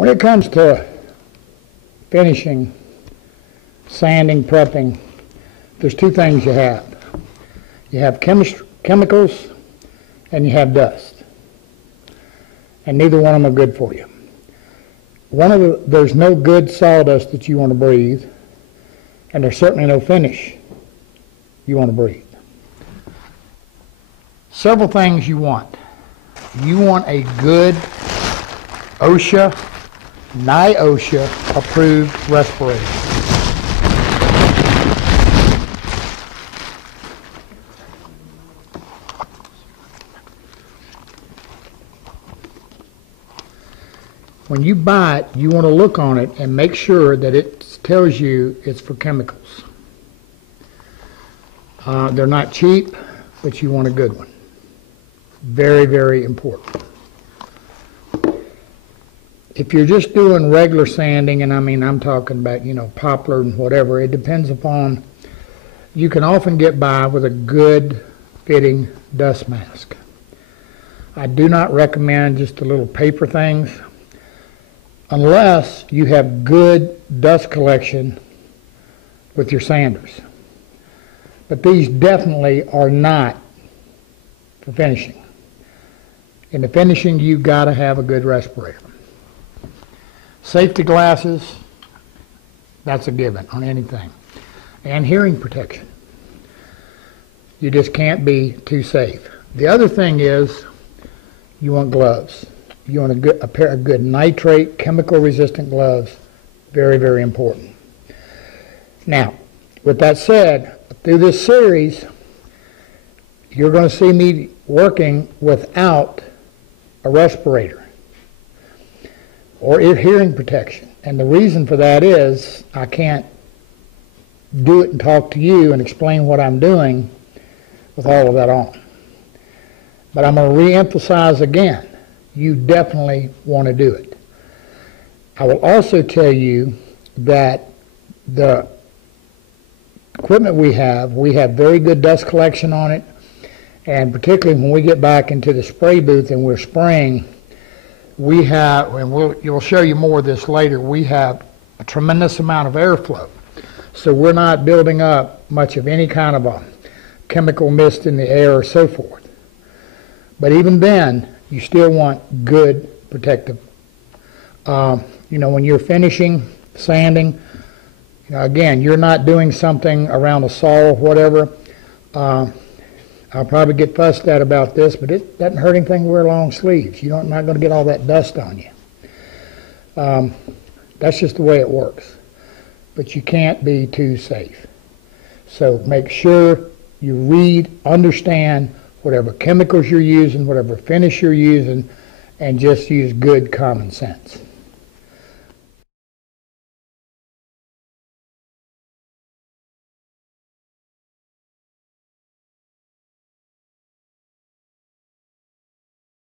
When it comes to finishing, sanding, prepping, there's two things you have. You have chemicals and you have dust. And neither one of them are good for you. There's no good sawdust that you want to breathe, and there's certainly no finish you want to breathe. Several things you want. You want a good OSHA, NIOSHA approved respirator. When you buy it, you want to look on it and make sure that it tells you it's for chemicals. They're not cheap, but you want a good one. Very, very important. If you're just doing regular sanding, and I mean I'm talking about, poplar and whatever, it depends upon, you can often get by with a good fitting dust mask. I do not recommend just the little paper things unless you have good dust collection with your sanders. But these definitely are not for finishing. In the finishing, you've got to have a good respirator. Safety glasses, that's a given on anything. And hearing protection. You just can't be too safe. The other thing is you want gloves. You want a pair of good nitrate, chemical-resistant gloves. Very, very important. Now, with that said, through this series, you're going to see me working without a respirator or hearing protection. And the reason for that is I can't do it and talk to you and explain what I'm doing with all of that on. But I'm going to re-emphasize again. You definitely want to do it. I will also tell you that the equipment we have very good dust collection on it, and particularly when we get back into the spray booth and we're spraying, we have, and you'll show you more of this later, we have a tremendous amount of airflow. So we're not building up much of any kind of a chemical mist in the air or so forth. But even then, you still want good protective. When you're finishing, sanding, again, you're not doing something around a saw or whatever. I'll probably get fussed at about this, but it doesn't hurt anything to wear long sleeves. You're not going to get all that dust on you. That's just the way it works. But you can't be too safe. So make sure you read, understand whatever chemicals you're using, whatever finish you're using, and just use good common sense.